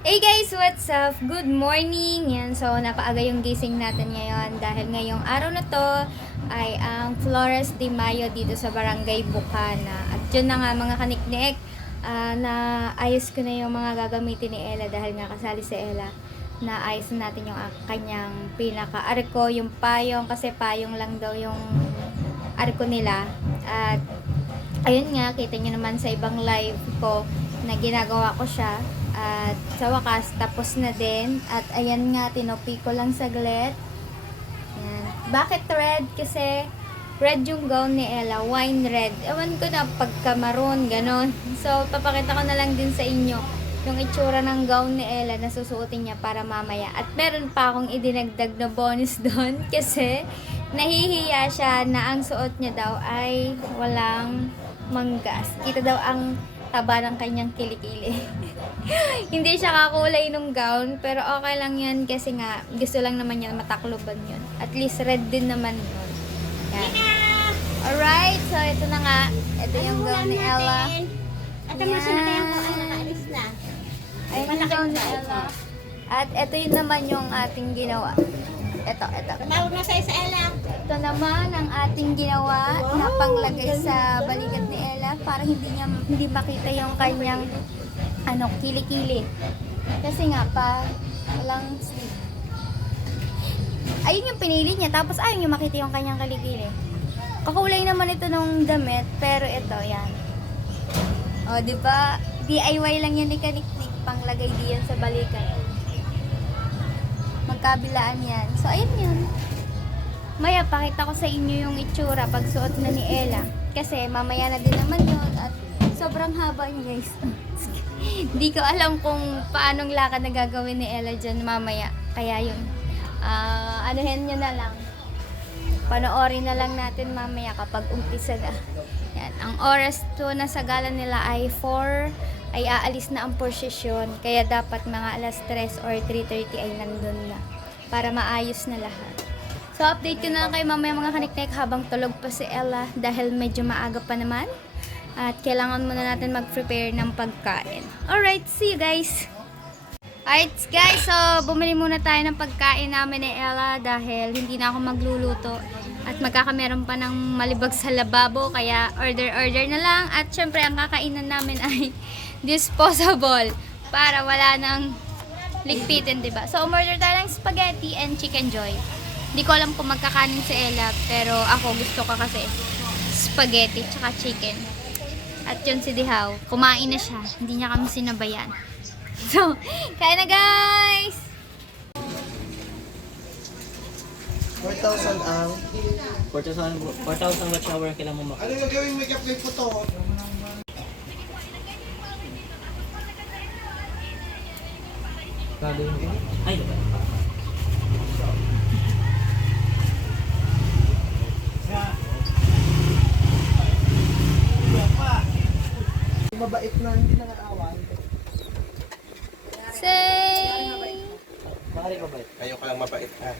Hey guys, what's up? Good morning! Yan, so napaaga yung gising natin ngayon dahil ngayong araw na to ay ang Flores de Mayo dito sa Barangay Bukana. At yun na nga mga kaniknik, na ayos ko na yung mga gagamitin ni Ella dahil nga kasali si Ella. Na ayos na natin yung kanyang pinaka-arko, yung payong, kasi payong lang daw yung arko nila. At ayun nga, kita nyo naman sa ibang live ko na ginagawa ko siya. At sa wakas, tapos na din. At ayan nga, tinupi ko lang saglit. Yan. Bakit red? Kasi red yung gown ni Ella. Wine red. Ewan ko na, pagka maroon, ganon. So, papakita ko na lang din sa inyo yung itsura ng gown ni Ella na susuotin niya para mamaya. At meron pa akong idinagdag na bonus doon kasi nahihiya siya na ang suot niya daw ay walang manggas. Kita daw ang taba ng kanyang kilikili. Hindi siya kakulay nung gown, pero okay lang yan kasi nga gusto lang naman niya matakloban yun. At least red din naman yun. Yan. Alright, so ito na nga. Ito yung gown ni Ella. At ang masya na kayang nakaalis na. Ayun yung gown ni Ella. At ito yun naman yung ating ginawa. Ito. Tumawag na sa'yo sa Ella. Ito naman ang ating ginawa na panglagay sa balikat ni Ella para hindi makita yung kanyang kilikili. Kasi nga pa walang sleep. Ayun yung pinili niya tapos ayun yung makita yung kanyang kilikili. Kakulay naman ito ng damit pero ito yan. O, di ba? DIY lang yan ni Kaniknik, panglagay diyan sa balikat. Magkabilaan yan. So, ayun yun. Maya, pakita ko sa inyo yung itsura pag suot na ni Ella. Kasi mamaya na din naman yun. At sobrang haba niya, guys. Hindi ko alam kung paanong lakad na gagawin ni Ella dyan mamaya. Kaya yun. Anuhin nyo na lang. Panoorin na lang natin mamaya kapag umpisa na. Yan. Ang oras to na sa gala nila ay 4. Ay aalis na ang prosesyon. Kaya dapat mga alas 3 or 3:30 ay nandun na. Para maayos na lahat. So, update ko na lang kayo mamaya mga kaniknek habang tulog pa si Ella. Dahil medyo maaga pa naman. At kailangan muna natin mag-prepare ng pagkain. Alright, see you guys! Alright guys, so bumili muna tayo ng pagkain namin ni Ella dahil hindi na ako magluluto. At magkakameron pa ng malibag sa lababo, kaya order na lang. At syempre, ang kakainan namin ay disposable para wala nang ligpitin, diba? So, umorder tayo ng spaghetti and chicken joy. Hindi ko alam kung magkakanin si Ella, pero ako gusto ko kasi spaghetti tsaka chicken. At yun si Dihaw, kumain na siya. Hindi niya kami sinabayan. So, kain na guys! 4,000 ang... 4,000 watch hour kailan mo Ano yung gagawin makeup kay Puto? Ay, Mabait na, hindi na naawan. Say! bakit ba ba? Ayaw ka lang mabait ha.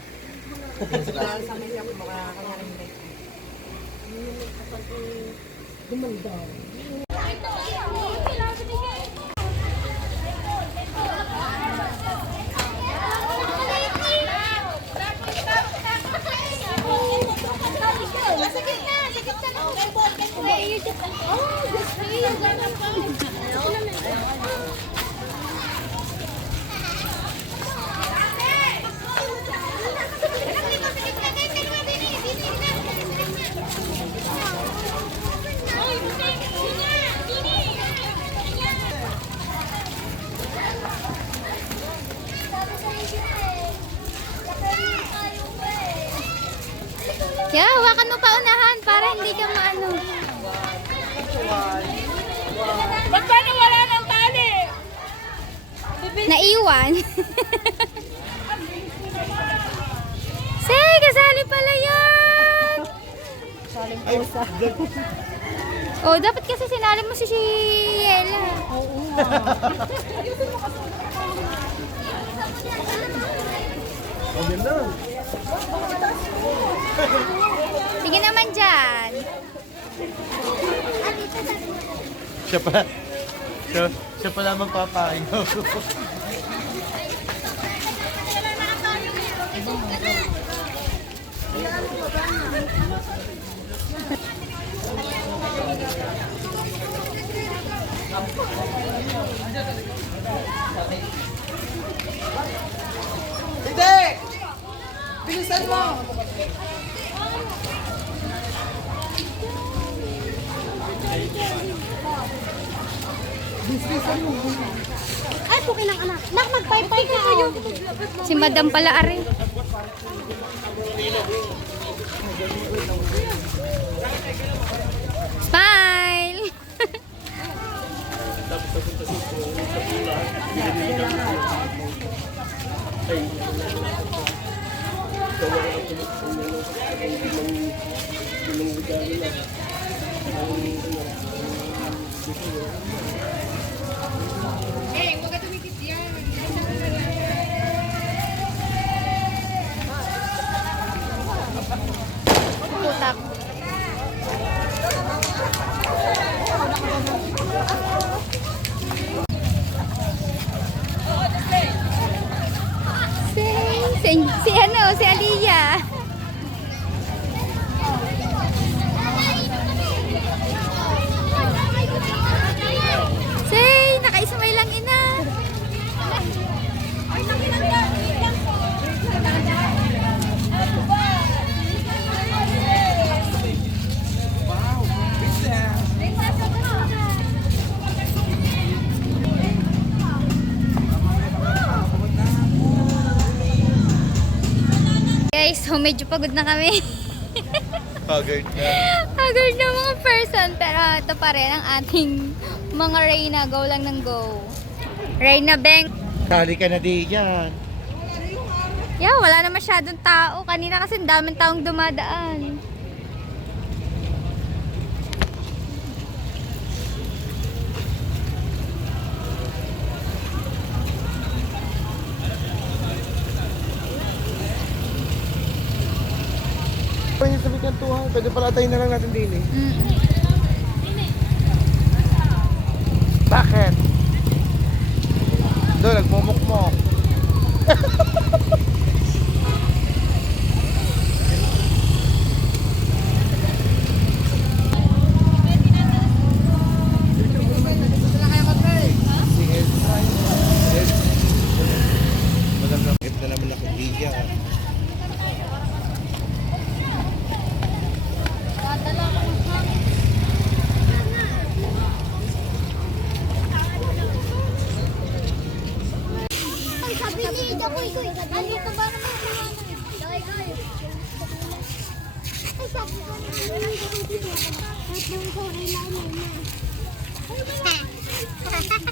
Yeah, hawakan mo pa unahan para hindi ka maano. Ba't ba nawala ng tali? Naiwan. Say, kasali pala yan! Saling pusa. Oh, dapat kasi sinali mo si Ella. Oo. Ano na? Sige naman dyan. Siya pa lamang papain. Hindi! Bilisan mo! Ay, pukin ng anak. Nak, magpaypay ka. Si Madam pala, are. Smile! Putak. Si Aliyah. Say, naka-smile lang ina. Guys, so medyo pagod na kami. Haggard na. Haggard na mga person. Pero ito pa rin ang ating mga Reyna. Go lang ng go. Reyna Beng. Kali ka na di yan. Yeah, wala na masyadong tao. Kanina kasi daming taong dumadaan. Pwede sa may kantuhan. Pwede pala tayo na lang natin din eh. Bakit? Doon, nagmumukmok. Malapit na naman ako diya. Sabi ni Jaboy ko, ano ko ba naman? Ay, sabi ko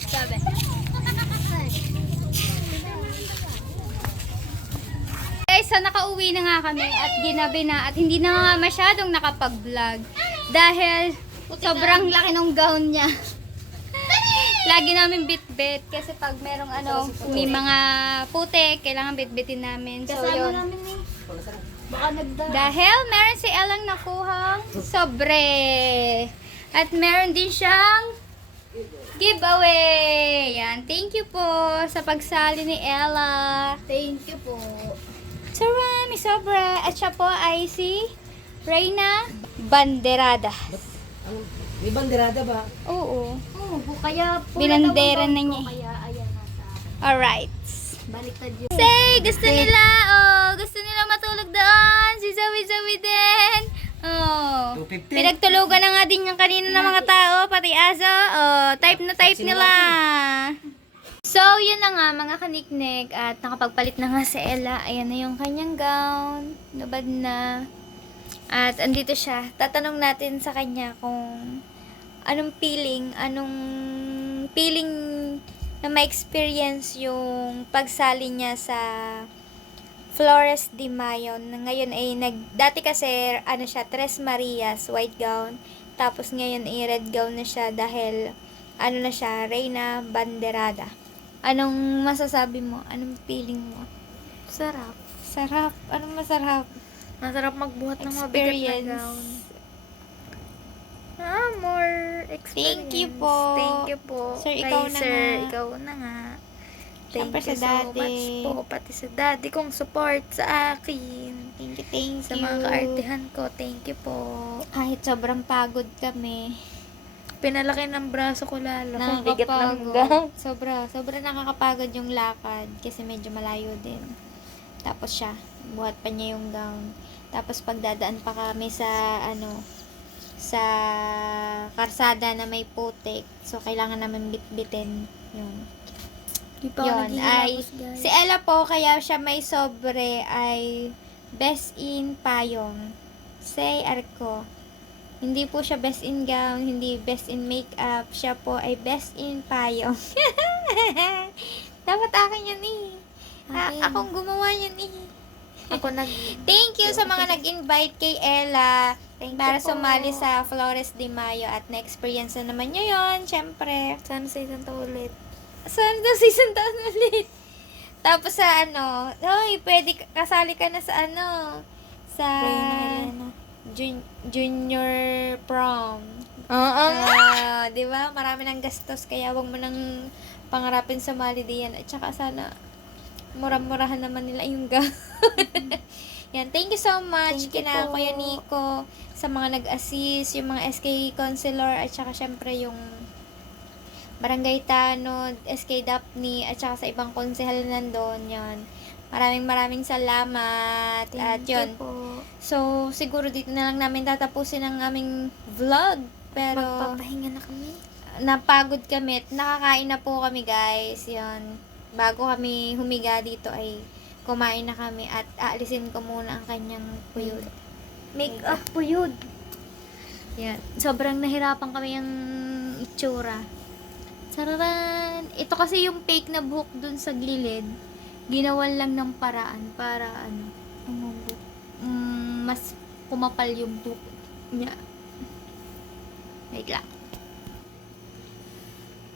Sabi. Guys, so nakauwi na nga kami at ginabi na at hindi na nga masyadong nakapag-vlog dahil sobrang laki ng gown niya. Lagi namin bit-bit kasi pag merong may mga putik, kailangan bit-bitin namin. So yun. Dahil meron si Elang nakuhang sobre. At meron din siyang giveaway. Yan. Thank you po sa pagsali ni Ella. Thank you po. Sarami, sobra. At siya po ay si Reyna Banderada. May banderada ba? Oo. Kaya po Binandera na niya. Kaya ayan nasa Alright. baliktad yun. Say, gusto nila. Gusto nila matulog doon. Si Zoe din. 250. Pinagtulugan na nga din yung kanina ng mga tao, pati aso. Type na type nila. So, yun na nga mga kaniknik. At nakapagpalit na nga si Ella. Ayan na yung kanyang gown. Nabad na. At andito siya. Tatanong natin sa kanya kung anong feeling na ma-experience yung pagsali niya sa Flores de Mayo. Ngayon ay dati kasi siya, Tres Marias, white gown. Tapos ngayon ay red gown na siya dahil na siya, Reyna Banderada. Anong masasabi mo? Anong feeling mo? Sarap. Sarap. Anong masarap? Masarap magbuhat ng mabigat na Experience. gown. More experience. Thank you po. Thank you po. Sir, Kay ikaw na sir, nga. ikaw na nga. Thank Siyempre you sa so daddy. much po. Pati sa daddy kong support sa akin. Thank Sa you. mga kaartihan ko, thank you po. Kahit sobrang pagod kami. Pinalaki ng braso ko lalo. Ang bigat ng gang. Sobra nakakapagod yung lakad kasi medyo malayo din. Tapos siya, buhat pa niya yung gown. Tapos pagdadaan pa kami sa sa karsada na may putik. So kailangan namin bitbitin yung Di pa ako yun ay naghihilamos, guys. si Ella po kaya siya may sobre ay best in payong. Say Arco. Hindi po siya best in gown, hindi best in makeup. Siya po ay best in payong. Dapat akin yan eh. Akin. Akong gumawa yan eh. Ako Thank you sa mga nag-invite kay Ella Thank para you po. sumali sa Flores de Mayo at na-experience na naman nyo yun, syempre. Sana sa isang taon ulit. Saan daw season taon ulit? Tapos sa pwede kasali ka na sa sa Reyna Elena. junior prom. Oo. Di ba? Marami ng gastos kaya wag mo nang pangarapin sa mali diyan at saka sana murah-murahan naman nila yung gown. Yan, thank you so much Thank you kina po. Kuya Nico sa mga nag-assist, yung mga SK counselor at saka syempre yung Barangay Tanod, SK Daphne at saka sa ibang konsehal na nandun. Yan. Maraming salamat. At Thank yun. you po. So, siguro dito na lang namin tatapusin ang aming vlog. Pero, Magpapahinga na kami. napagod kami at nakakain na po kami guys. Yan. Bago kami humiga dito ay kumain na kami at aalisin ko muna ang kanyang puyod. Make up po yun. Yan. Sobrang nahirapan kami yung itsura. Sararan! Ito kasi yung fake na buhok dun sa gilid. Ginawan lang ng paraan para mas kumapal yung buhok niya. Wait lang.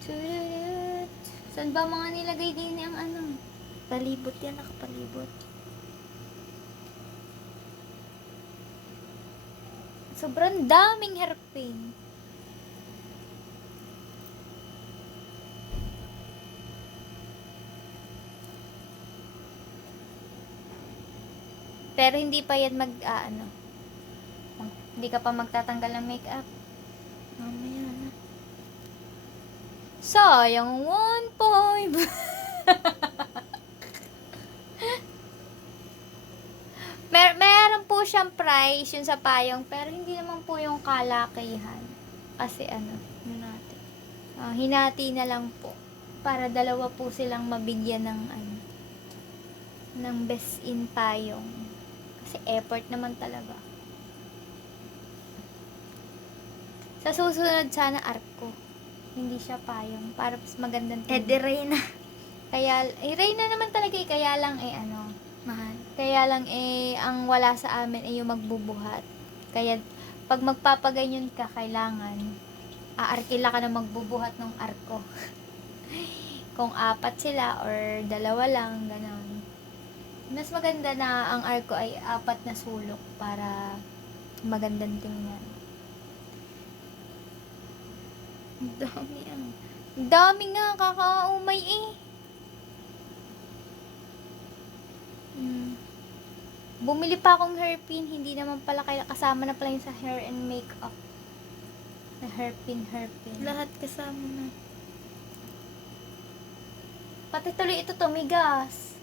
Turut. Saan ba mga nilagay din ang Palibot yan, nakapalibot. Sobrang daming hairpin. Pero hindi pa yan hindi ka pa magtatanggal ng makeup. Mamaya na. Sayang 1 point. Meron po siyang price yun sa payong, pero hindi naman po yung kalakihan. Kasi yun natin. Hinati na lang po. Para dalawa po silang mabigyan ng best in payong. Kasi effort naman talaga. Sa susunod sana arko. Hindi siya payong. Para mas magandang Edi Reyna. Kaya, Reyna naman talaga kaya lang Mahal. kaya lang ang wala sa amin ay yung magbubuhat. Kaya, pag magpapaganyan ka, kailangan, aarkila ka na magbubuhat ng arko. Kung 4 sila or 2 lang, ganon. Mas maganda na ang arko ay 4 na sulok para magandang tingnan. Ang dami Ang dami nga, kakaumay eh. Bumili pa akong hairpin, hindi naman pala kasama na pala yung sa hair and makeup. Na hairpin. Lahat kasama na. Pati tuloy ito tumigas.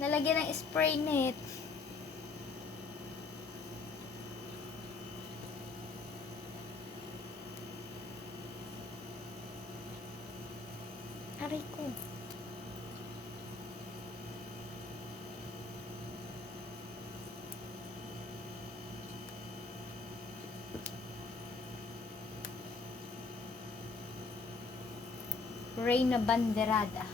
Nalagyan ng spray net. Aray ko. Reyna Banderada.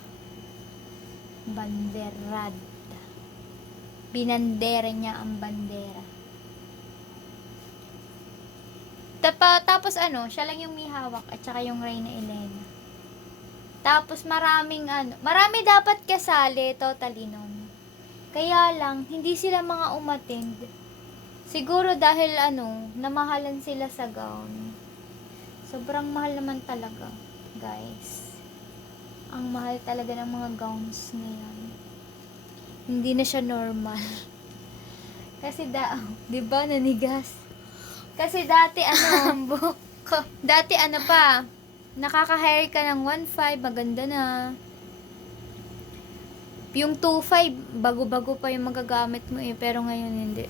Binandera niya ang bandera. Tapos siya lang yung may hawak at saka yung Reyna Elena. Tapos marami dapat kasali totally nun. Kaya lang, hindi sila mga umattend. Siguro dahil namahalan sila sa gown. Sobrang mahal naman talaga, guys. Ang mahal talaga ng mga gowns ngayon. Hindi na siya normal. Kasi di ba nanigas? Kasi dati ang buhok ko. Dati pa, nakaka-hair ka ng 1.5, maganda na. Yung 2.5, bago-bago pa yung magagamit mo eh, pero ngayon hindi.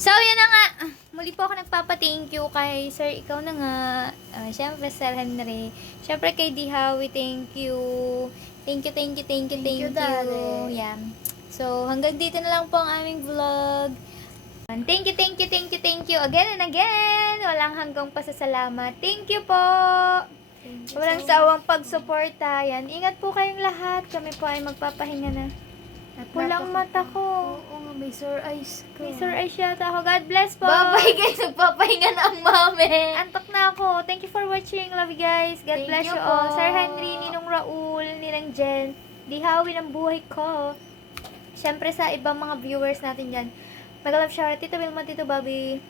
So, yun na nga. Muli po ako nagpapa-thank you kay Sir, ikaw na nga. Siyempre, Sir Henry. Siyempre, kay Di Howie, thank you. Thank you. darling. Yeah. So, hanggang dito na lang po ang aming vlog. Thank you again and again. Walang hanggang pasasalamat. Thank you po. Walang sawang pagsuporta. Yan. Ingat po kayong lahat. Kami po ay magpapahinga na. Pulang mata ko. Oo nga, may sore eyes ka. May sore eyes yata ako. God bless po. Bye-bye guys, nagpapahinga na ang mami. Antok na ako. Thank you for watching. Love you guys. God Thank bless you you all. po. Sir Henry, Ninong Raul, Ninang Jen. Di Howie ng buhay ko. Siyempre sa ibang mga viewers natin dyan. Mag-love shout out. Tito Wilma, Tito Bobby.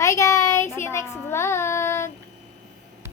Bye guys. See you Bye-bye. next vlog.